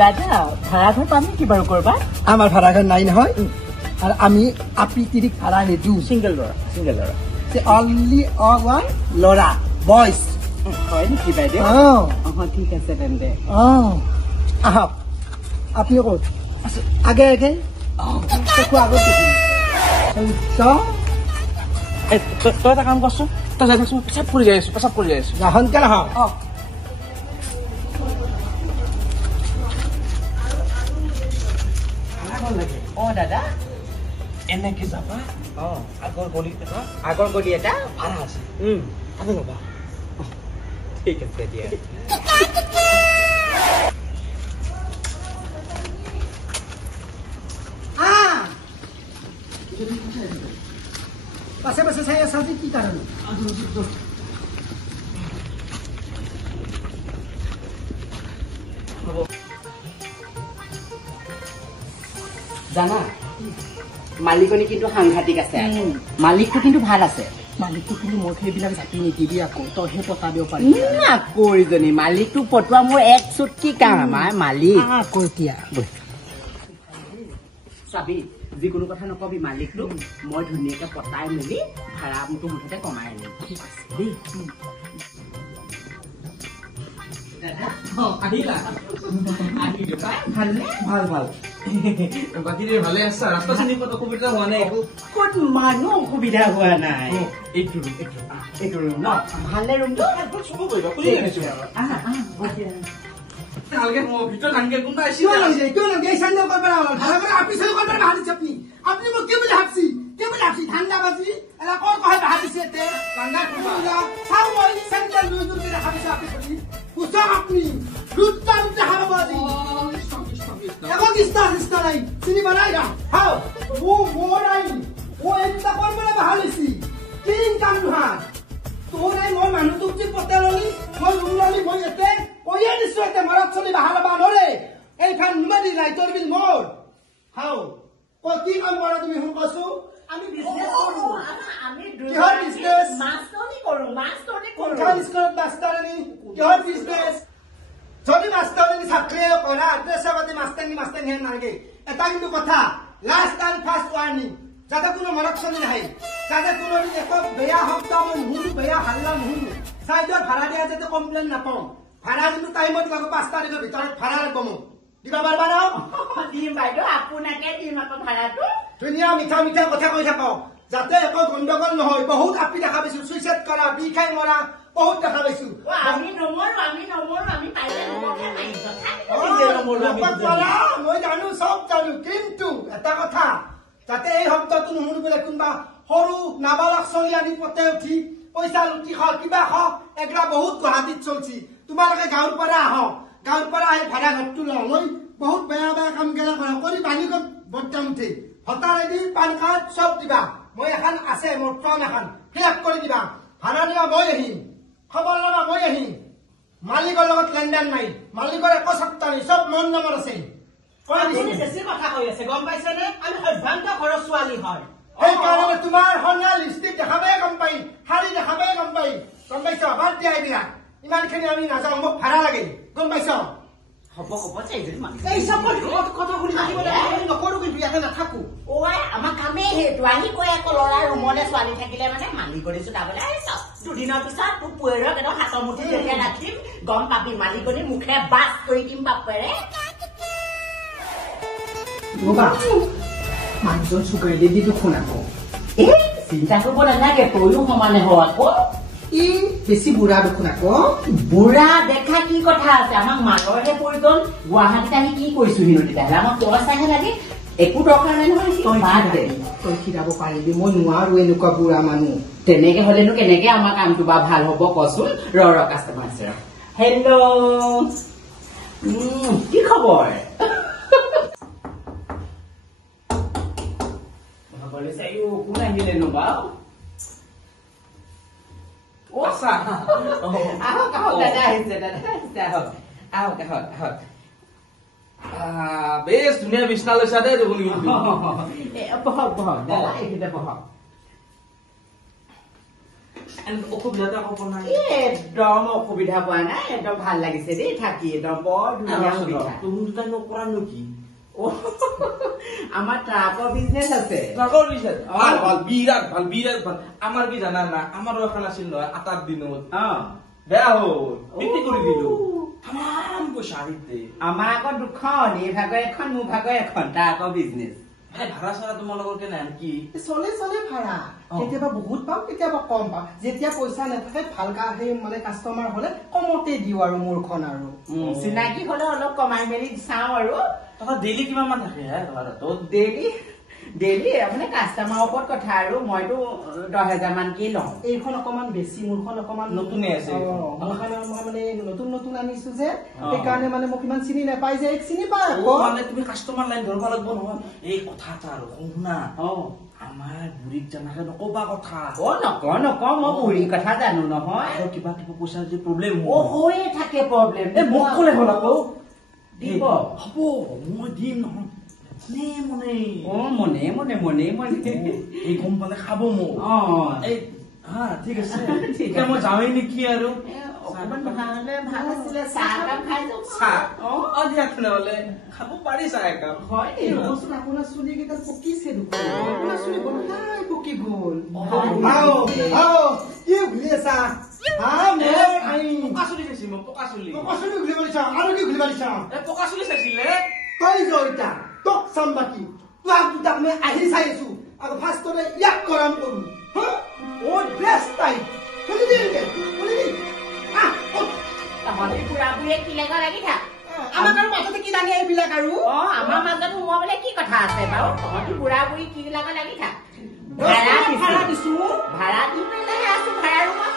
দাদা ভাড়াঘৰ পাম নেকি বাৰু কৰবাত আমাৰ ভাড়াঘৰ নাই নহয় আৰু আমি আপি তিৰিক ভাড়া নিদিওঁ সিংগল ল'ৰা অনলি ওৱান ল'ৰা বয়জ হয় নেকি বাইদেউ ঠিক আছে তেন্তে আহক আপুনি ক'ত আগে আগে চকু আগত তই এটা কাম কৰচোন তই যাই থাকচোন পেচাব কৰি যাই আছো সোনকালে আহক দাদা এনেকে যাবা আগৰ গলি এটা ভাড়া আছে আমি ল'বা ঠিক আছে দিয়া পাছে পাছে চাই আছা কি কাৰণে জানা মালিকনি কিন্তু সাংঘাতিক আছে মালিকটো কিন্তু ভাল আছে মালিকটো কিন্তু মোৰ সেইবিলাক জাপি নিদিবি আকৌ তইহে পতাব পাৰি আকৌ ইজনী মালিকটো পটোৱা মোৰ এক চুটকি কাম আমাৰ মালিক আকৌ এতিয়া চাবি যিকোনো কথা নকবি মালিকটো মই ধুনীয়াকে পতাই মেলি ভাড়া মোৰটো মুঠতে কমাই আনিম ঠিক আছে দেই মানুহ অসুবিধা হোৱা নাই ভালে ৰুমটো আপনি মোক কি বুলি ভাবছি ঠাণ্ডা বাজি এলা কৰ কয় ভাবিছে তে ঠাণ্ডা কুলা চাও মই সেন্টার লুজুর কে ভাবিছে আপনি বুঝছো আপনি লুটটা দেখা বাজি এখন কিস্তা নাই চিনি বানাই না হাও ও মোরাই ও এটা করবলে ভালিছি তিন কাম দুহা তোরে মই মানুহ তুক পতে ললি মই লুললি মই এতে ওয়ে দিছো এতে মারাত চলি বাহালা বানরে এইখান নুমাদি রাইতর বিল মোর হাও কি কাম কৰা তুমি হুন কছো আমি বিজনেস কৰো আমি কিহৰ বিজনেস মাছটনি কৰো কোনখান স্কুলত মাস্টাৰনি কিহৰ বিজনেস যদি মাস্টাৰনি চাকৰি কৰা পেছাবাদী মাস্টাৰনি হেন নাগে এটা কিন্তু কথা লাস্ট এন্ড ফাৰ্স্ট ওয়াৰ্নিং যাতে কোনো মৰক চলি নাহে যাতে কোনো এক বেয়া শব্দ মই নুশুনো বেয়া হাল্লা নুশুনো চাইডৰ ভাড়া দিয়া যাতে কমপ্লেইন নাপাওঁ ভাড়া কিন্তু টাইমত লাগো 5 তাৰিখৰ ভিতৰত ভাড়া লাগব মোক দিবা পারবা না দিম বাইদেউ আপোনাকে দিম আকৌ ভাড়াটো ধুনীয়া মিঠা কথা কৈ থাকো যাতে একো গণ্ডগোল নহয় বহুত আপি দেখা পাইছো সুইসাইড কৰা বিখাই মৰা বহুত দেখা পাইছো আমি নমৰো আমি পাইলে মই জানো সব জানো কিন্তু এটা কথা যাতে এই শব্দটো নুশুনো বোলে কোনবা সৰু নাবালক চলি আনি পতে উঠি পইচা লুটি খাও কিবা খাও এগলা বহুত গুৱাহাটীত চলছি তোমালোকে গাঁৱৰ পৰা আহি ভাড়া ঘৰটো লওঁ মই বহুত বেয়া কাম গেলা কৰা কৰি পানী বৰ্তাম উঠি হতাৰ আইডি পান কাৰ্ড সব দিবা মই এখন আছে মোৰ ফৰ্ম এখন ফিল কৰি দিবা ভাড়া দিবা মই আহিম খবৰ লবা মই আহিম মালিকৰ লগত লেনদেন নাই মালিকৰ একো সত্তা নাই সব মন নম্বৰ আছে বেছি কথা কৈ আছে গম পাইছেনে আমি সভ্যান্ত ঘৰৰ ছোৱালী হয় সেইকাৰণে তোমাৰ সন্না লিপষ্টিক দেখাবে গম পাই শাৰী দেখাবে গম পাইছ বাদ দিয়া এইবিলাক ইমানখিনি আমি নাযাওঁ মোক ভাড়া লাগে গম পাইছ হ'ব চাইজৰি এই সব কথা শুনি থাকিব নকৰো কিন্তু ইয়াতে নাথাকো আমাৰ কামেই সেইটো আহি কৈ আকৌ ল'ৰা ৰুমলে ছোৱালী থাকিলে মানে মালিকনি চোতাবলৈ আহিছ দুদিনৰ পিছত তোক পুৱেৰক একদম হাতৰ মুঠি যেতিয়া ৰাখিম গম পাবি মালিকনি মুখে বাছ কৰি দিম বাপেৰে মানুহজন চুকাই দি দেখোন আকৌ চিন্তা কৰিব নালাগে তইও সমানে হ আকৌ ই বেছি বুঢ়া দেখোন আকৌ বুঢ়া দেখা কি কথা আছে আমাক মালৰহে প্ৰয়োজন গুৱাহাটীত আমি কি কৰিছো হিনো তেতিয়াহ'লে আমাক পইচাহে লাগে একো দৰকাৰ নাই নহয় তই খিৰাব পাৰিবি মই নোৱাৰো এনেকুৱা বুঢ়া মানুহ তেনেকে হলেনো কেনেকে আমাৰ কামটো বা ভাল হ'ব কচোন ৰ কাষ্টমাৰ আছে হেল্ল' কি খবৰ কোন আহিলেনো বাৰু দাদা আহিছে আহক বেশ ধুনীয়া বিছনা লৈছা দেই দেখোন বহক দাদা এইখিনিতে বহক অসুবিধাটো আকৌ নাই একদম অসুবিধা পোৱা নাই একদম ভাল লাগিছে দেই থাকি একদম বৰ ধুনীয়া সুবিধা তুমি দুটা নকৰা নেকি আমাৰ ট্ৰাকৰ বিজনেছ আছে ট্ৰাকৰ বিজনেছ ভাল ভাল বিৰাট ভাল বিৰাট ভাল আমাৰ কি জানা না আমাৰো এখন আছিল নহয় 8 দিনত বেয়া হ'ল বিক্ৰী কৰি দিলো তামাম পইচা আহিছে আমাৰ আকৌ দুখন এই ভাগৰ এখন মোৰ ভাগৰ এখন ট্ৰাকৰ বিজনেছ ভাড়া চাড়া তোমালোকৰ কেনে কি চলে ভাড়া কেতিয়াবা বহুত পাম কেতিয়াবা কম পাম যেতিয়া পইচা নাথাকে ভালকা সেই মানে কাষ্টমাৰ হলে কমতে দিও আৰু মোৰখন আৰু চিনাকি হলে অলপ কমাই মেলি চাওঁ আৰু তথা ডেইলি কিমান মান থাকে ভাড়াটো ডেইলি মানে কাষ্টমাৰৰ ওপৰত কথা আৰু মইতো 10,000 মানকেই লওঁ এইখন অকমান বেছি মোৰখন অকমান নতুনে আছে মানে নতুন আনিছো যে সেইকাৰণে মানে মোক ইমান চিনি নাপাই যে চিনি পায় আকৌ মানে তুমি কাষ্টমাৰ লাইন ধৰিব লাগিব নহয় এই কথা এটা আৰু শুনা আমাৰ বুঢ়ীক জানাকে নকবা কথা নকওঁ মই বুঢ়ীৰ কথা জানো নহয় আৰু কিবা পইচা যদি প্ৰব্লেম হৈয়ে থাকে প্ৰব্লেম মোক ক'লে হ'ল আকৌ দিব হ'ব মই দিম নহয় মনে এই গম পালে খাব মোক ঠিক আছে মই যাওঁৱেই নেকি আৰু ভাল আছিলে চাহ খাই দিয়া তেনেহলে খাব পাৰি চাহ একাপ হয় আপোনাৰ চুলি কেইটা পকিছে আপোনাৰ চুলি বনাই পকি গল কি ঘূৰি আছা পকা চুলি চাইছি মই পকা চুলি ঘূৰিব দিছা আৰু কি ঘূৰিব দিছা পকা চুলি চাইছিলে তই জয়তা তোক চাম বাকী তোক দুটাক মই আহি চাই আছো আৰু ফাৰ্ষ্টতে ইয়াক কৰাম কৰো বেষ্ট টাইম আমাৰ মাজতে কি জানি এইবিলাক আৰু আমাৰ মাজত সোমাবলৈ কি কথা আছে বাৰু তহঁতি বুঢ়া বুঢ়ী কি লাগি থাক ভাড়া দিছো ভাড়া দি পেলাইহে আছো ভাড়া ৰুমত